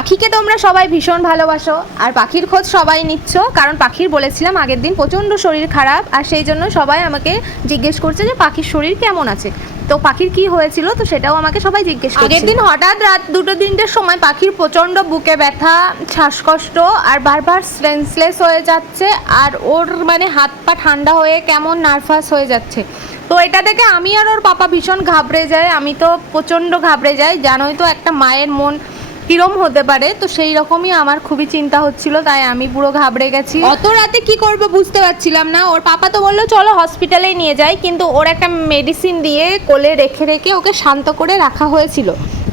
পাখিকে তোমরা সবাই ভীষণ ভালোবাসো আর পাখির খোঁজ সবাই নিচ্ছ, কারণ পাখির বলেছিলাম আগের দিন প্রচণ্ড শরীর খারাপ, আর সেই জন্য সবাই আমাকে জিজ্ঞেস করছে যে পাখির শরীর কেমন আছে। তো পাখির কি হয়েছিল তো সেটাও আমাকে সবাই জিজ্ঞেস করছে। আগের দিন হঠাৎ রাত 2-3টের সময় পাখির প্রচণ্ড বুকে ব্যথা, শ্বাসকষ্ট আর বারবার সেন্সলেস হয়ে যাচ্ছে, আর ওর মানে হাত পা ঠান্ডা হয়ে কেমন নার্ভাস হয়ে যাচ্ছে। তো এটা দেখে আমি আর ওর পাপা ভীষণ ঘাবড়ে যাই, আমি তো প্রচণ্ড ঘাবড়ে যাই, জানোই তো একটা মায়ের মন কিরম হতে পারে। তো সেই রকমই আমার খুবই চিন্তা হচ্ছিল, তাই আমি পুরো ঘাবড়ে গেছি। অত রাতে কি করব বুঝতে পারছিলাম না। ওর পাপা তো বললো চলো হসপিটালেই নিয়ে যাই, কিন্তু ওর একটা মেডিসিন দিয়ে কোলে রেখে রেখে ওকে শান্ত করে রাখা হয়েছিল।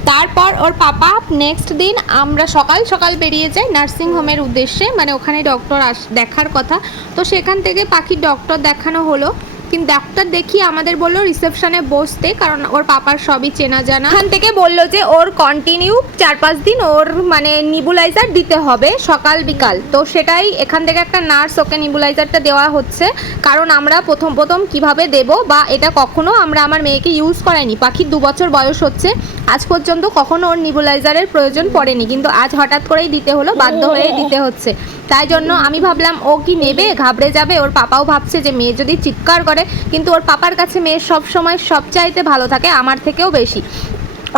তারপর ওর পাপা নেক্সট দিন আমরা সকাল সকাল বেরিয়ে যাই নার্সিংহোমের উদ্দেশ্যে, মানে ওখানে ডক্টর দেখার কথা। তো সেখান থেকে পাখির ডক্টর দেখানো হলো, কিন্তু ডাক্তার দেখিয়ে আমাদের বললো রিসেপশনে বসতে, কারণ ওর পাপার সবই চেনা জানা। এখান থেকে বললো যে ওর কন্টিনিউ 4-5 দিন ওর মানে নিবুলাইজার দিতে হবে সকাল বিকাল। তো সেটাই এখান থেকে একটা নার্স ওকে নিবুলাইজারটা দেওয়া হচ্ছে, কারণ আমরা প্রথম কিভাবে দেব বা এটা কখনো আমরা আমার মেয়েকে ইউজ করাইনি। পাখির 2 বছর বয়স হচ্ছে, আজ পর্যন্ত কখনো ওর নিবুলাইজারের প্রয়োজন পড়েনি, কিন্তু আজ হঠাৎ করেই দিতে হলো, বাধ্য হয়ে দিতে হচ্ছে। তাই জন্য আমি ভাবলাম ও কি নেবে, ঘাবড়ে যাবে। ওর পাপাও ভাবছে যে মেয়ে যদি চিৎকার করে, কিন্তু ওর পাপার কাছে মেয়ে সব সময় সবচাইতে ভালো থাকে, আমার থেকেও বেশি।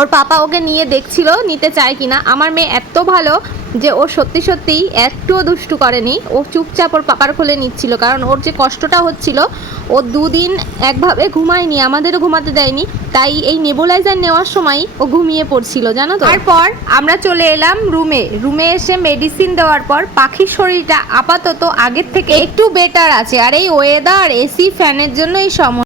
ওর পাপা ওকে নিয়ে দেখছিল নিতে চায় কিনা। আমার মেয়ে এত ভালো যে ও সত্যি সত্যিই একটুও দুষ্টু করেনি, ও চুপচাপ ওর পাপার কোলে নিচ্ছিল, কারণ ওর যে কষ্টটা হচ্ছিল, ও 2 দিন একভাবে ঘুমায়নি, আমাদেরও ঘুমাতে দেয়নি। তাই এই নেবুলাইজার নেওয়ার সময় ও ঘুমিয়ে পড়ছিল, জানো তো। তারপর আমরা চলে এলাম রুমে এসে মেডিসিন দেওয়ার পর পাখির শরীরটা আপাতত আগের থেকে একটু বেটার আছে। আর এই ওয়েদার, এসি, ফ্যানের জন্য এই সমস্যা।